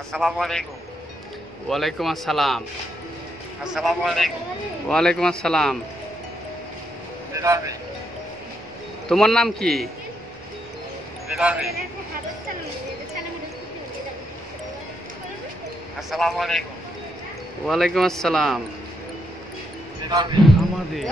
আসসালামু আলাইকুম। ওয়ালাইকুম আসসালাম। আসসালামু আলাইকুম। ওয়ালাইকুম আসসালাম। বিদারি তোমার নাম কি? বিদারি আসসালামু আলাইকুম। ওয়ালাইকুম আসসালাম। বিদারি আমাদের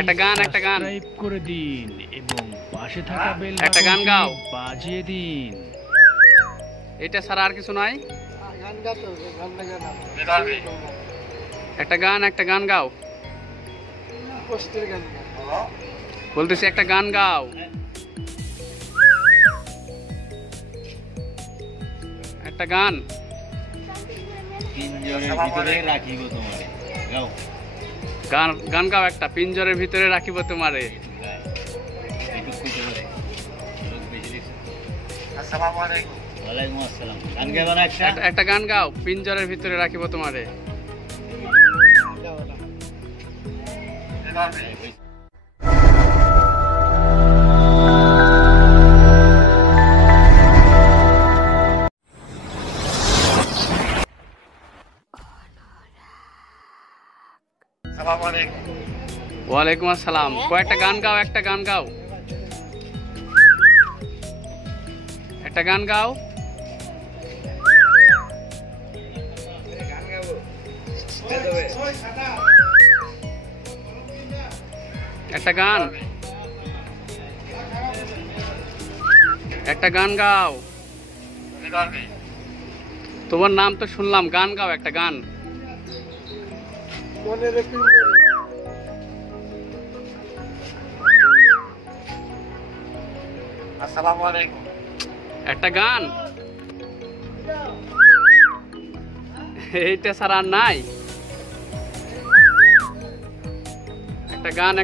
একটা গান সাবস্ক্রাইব করে দিন এবং পাশে থাকা বেল একটা গান গাও। বাজিয়ে দিন। এটা ছাড়া আর কিছু নাই? বিদারি একটা গান গাও। বলতেছি একটা গান গাও। একটা গান গান গাও একটা। পিঞ্জরের ভিতরে রাখিব তোমারে। আসসালামু আলাইকুম। ওয়ালাইকুম আসসালাম। গান গাইবা না একটা? একটা গান গাও। পিঞ্জরের ভিতরে রাখিব তোমারে। বিদারি আসসালামু আলাইকুম। ওয়ালাইকুম আসসালাম। কয়েকটা গান গাও। একটা গান গাও। একটা গান গাও। একটা গান গাও। বিদারি তোমার নাম তো শুনলাম, গান গাও একটা গান। আসসালামু আলাইকুম। একটা গান। এইটা ছাড়া আর নাই।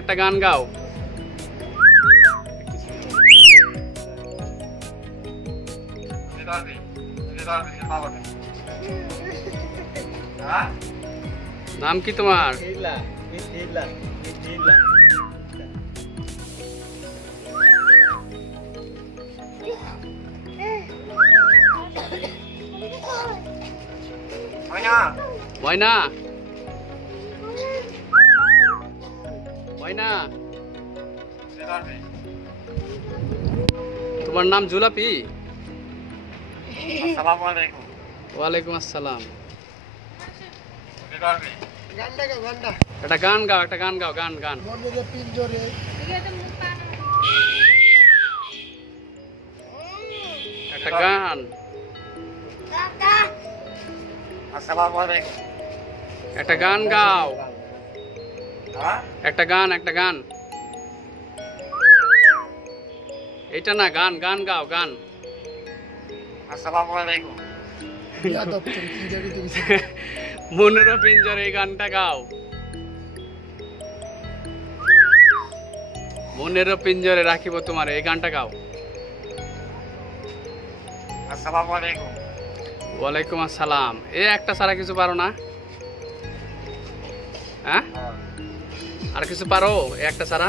একটা গান গাও। বিদারি বিদারি মাগো। হ্যাঁ নাম কি তোমার? myna ময়না। ময়না। বিদারি তোমার নাম জুলাপি? আসসালামু আলাইকুম। ওয়ালাইকুম আসসালাম। বিদারি একটা গান গাও। একটা গান গাও। গান একটা গান। আসসালামু আলাইকুম। একটা গান গাও। হ্যাঁ একটা গান। এটা না, গান গাও। গান। আসসালামু আলাইকুম। মনেরও পিঞ্জরে এই গানটা গাও। মনেরও পিঞ্জরে রাখিব তোমার, এই গানটা গাও। আসসালামু আলাইকুম। ওয়ালাইকুম আসসালাম। এ একটা ছাড়া কিছু পারো না? হ্যাঁ, আর কিছু পারো? এ একটা ছাড়া।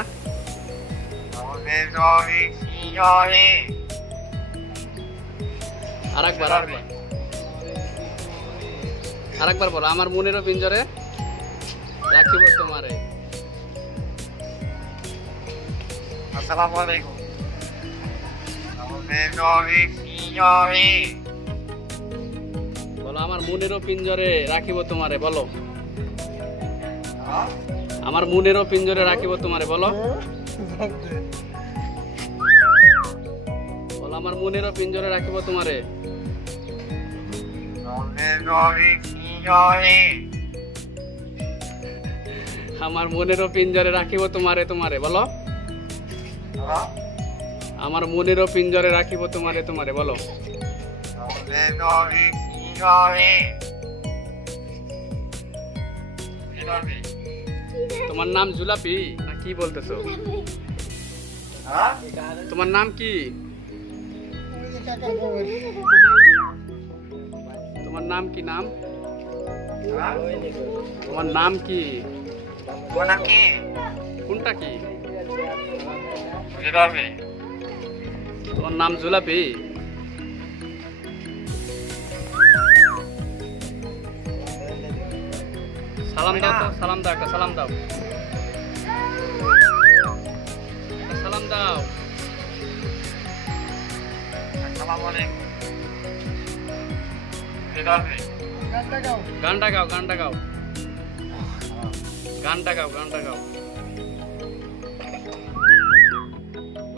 আরেকবার বলো। আমার মনেরও পিঞ্জরে রাখিব তোমারে। আসসালামু আলাইকুম। বলো, আমার মনেরও পিঞ্জরে রাখিব তোমারে। বলো, আমার মনেরও পিঞ্জরে রাখিব তোমারে। বলো, বলো, আমার মনেরও পিঞ্জরে রাখিব তোমারে। আমার মনেরও পিঞ্জরে রাখিব তোমারে। তোমারে বলো, আমার মনেরও পিঞ্জরে রাখিব তোমারে। তোমারে বলো। তোমার নাম জুলাপি না কি বলতেছো? তোমার নাম কি? তোমার নাম কি? নাম তোমার নাম কি? কোনটা কি? তোমার নাম জুলাপি? সালাম দাও তো, সালাম দাও, একটা সালাম দাও, একটা সালাম দাও। আসসালামু আলাইকুম। বিদায়। গানটা গাও, গানটা গাও, গানটা গাও, গানটা গাও,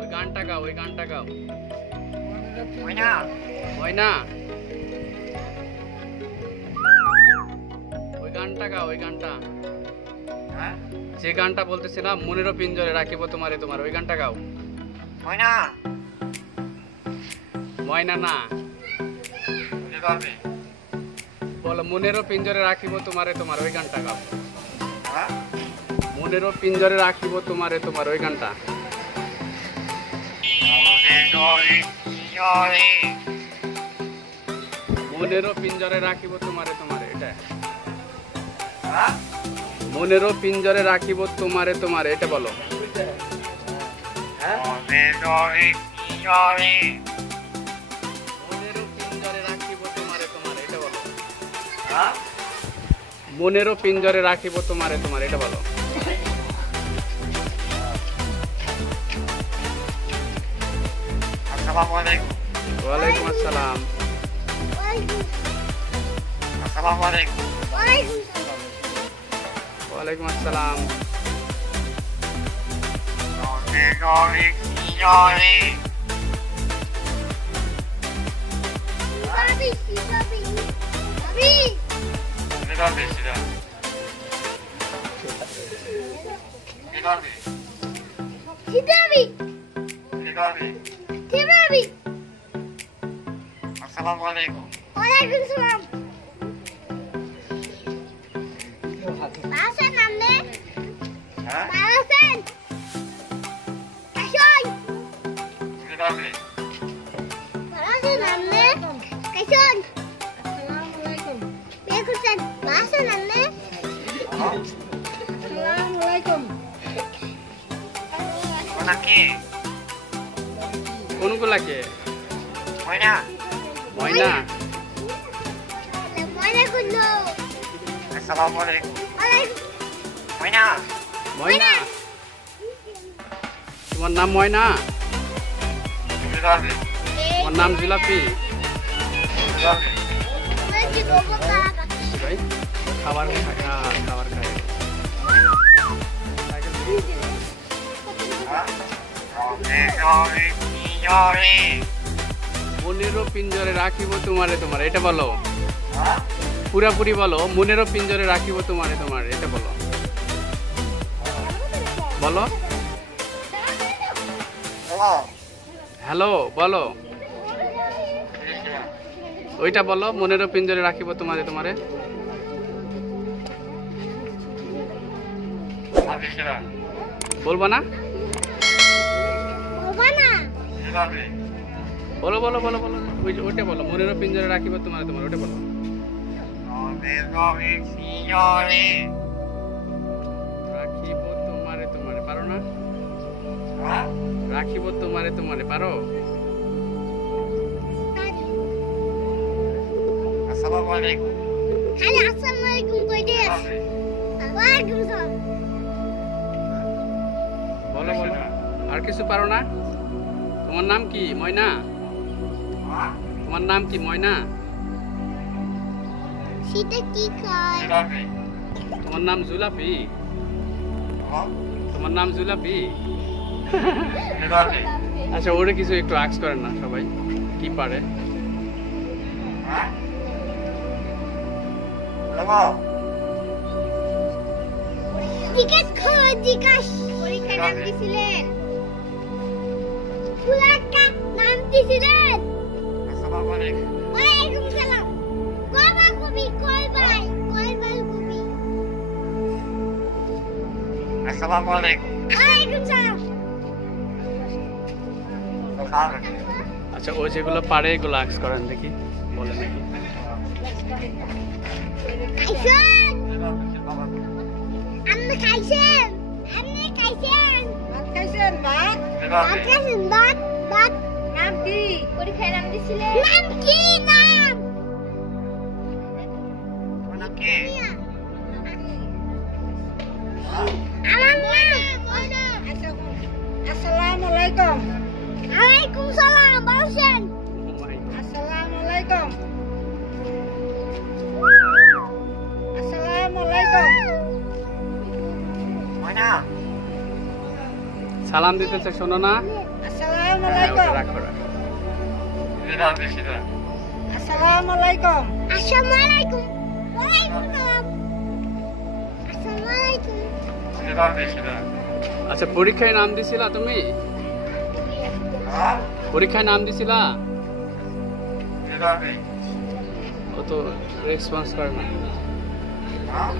ওই গানটা গাও, ওই গানটা গাও। ময়না। ময়না, ওই গানটা গাও, ওই গানটা, হ্যাঁ? যে গানটা বলতেছিলাম, মনেরও পিঞ্জরে রাখিব তোমারে তোমার, ওই গানটা গাও। ময়না। ময়না না, বিদায়। বলো মনেরও পিঞ্জরে রাখিব তোমারে তোমার, ওই গানটা গাও। হ্যাঁ? মনেরও পিঞ্জরে রাখিব তোমারে তোমার, ওই গানটা। মনেরও পিঞ্জরে রাখিব তোমারে তোমারে, এটা। হ্যাঁ? মনেরও পিঞ্জরে রাখিব তোমারে তোমারে, এটা বলো। হ্যাঁ? মনেরও পিঞ্জরে রাখিব তোমারে তোমারে, এটা বলো। হ্যাঁ? মনেরও পিঞ্জরে রাখিব তোমারে তোমারে, এটা বলো। আসসালামু আলাইকুম। ওয়ালাইকুম আসসালাম। আসসালামু আলাইকুম। ওয়ালাইকুম আসসালাম। আসসালামু আলাইকুম। হ্যাঁ? ওনাকে কোনগুলা কে? ময়না। ময়না। আসসালামু আলাইকুম। ময়না। ময়না, তোমার নাম ময়না? বিদায়। তোমার নাম জিলাপি? বিদায়। ভাই, খাবার খায়, হ্যাঁ খাবার খায়। মনেরও পিঞ্জরে রাখিব তোমারে তোমার, এটা বলো। পুরাপুরি বলো, মনেরও পিঞ্জরে রাখিব তোমারে তোমার, এটা বলো। বলো। হ্যালো বলো, ওইটা বলো, মনেরও পিঞ্জরে রাখিব তোমারে তোমারে। বলবো না? বলো বলো বলো বলো, ওইটা বলো, মনেরও পিঞ্জরে রাখিব তোমারে তোমার, ওইটা বলো। রাখিব তোমারে তোমারে, পারো না? রাখিব তোমারে তোমারে, পারো? আসসালামু আলাইকুম। বলো বলো, আর কিছু পারো না? তোমার নাম কি? ময়না? তোমার নাম কি? ময়না? তোমার নাম জুলাপি? তোমার নাম জুলাপি? আচ্ছা, ওরে কিছু একটু আক্স করেন না সবাই, কি পারে? পরীক্ষায় নাম দিছিলেন? ফুলাক্কা নাম দিছিলেন? আসসালামু আলাইকুম। ওয়ালাইকুম সালাম। কবা কবি কয় ভাই কবি? আসসালামু আলাইকুম। ওয়ালাইকুম সালাম। আচ্ছা, ও যেগুলো পারে এগুলো আক্স করেন দেখি, বলে দেখি। খাইছেন? আপনি খাইছেন? আপনি খাইছেন? ভাত খাইছেন? ভাত? ভাত খাইছেন? ভাত? ভাত? নাম কি? পরীক্ষায় নাম দিছিলেন? নাম কি? নাম? ওনাকে আলাইকুম আসসালামু আলাইকুম ময়না সালাম দিতেছে, শোনো না? আসসালামু হ্যাঁ, ওটা আলাইকুম রাখো রাখো। বিরাম বেশি না আসসালামু আলাইকুম আসসালামু আলাইকুম ওয়ালাইকুম সালাম আসসালামু আলাইকুম বিরাম বেশি না আচ্ছা, পরীক্ষায় নাম দিছিলা তুমি? পরীক্ষায় নাম দিছিলা? বিরাম ও তো রেসপন্স করে না।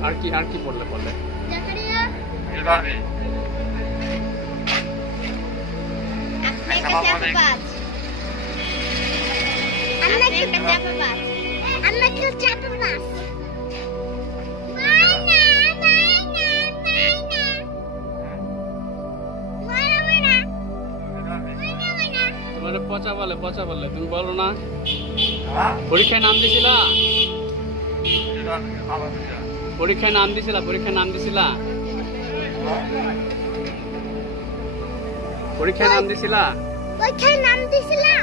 আর কি বললে বলে? জাকারিয়া বিরাম আপনার কাছে আছে পাঁচ আপনার কাছে আছে পাঁচ আপনার কাছে আছে পাঁচ মাইনা তোমার পচা বলে তুমি বলো না? পরীক্ষায় নাম দিছিলা? পরীক্ষায় নাম দিছিলা? পরীক্ষায় নাম দিছিলা? পরীক্ষায় নাম দিছিলা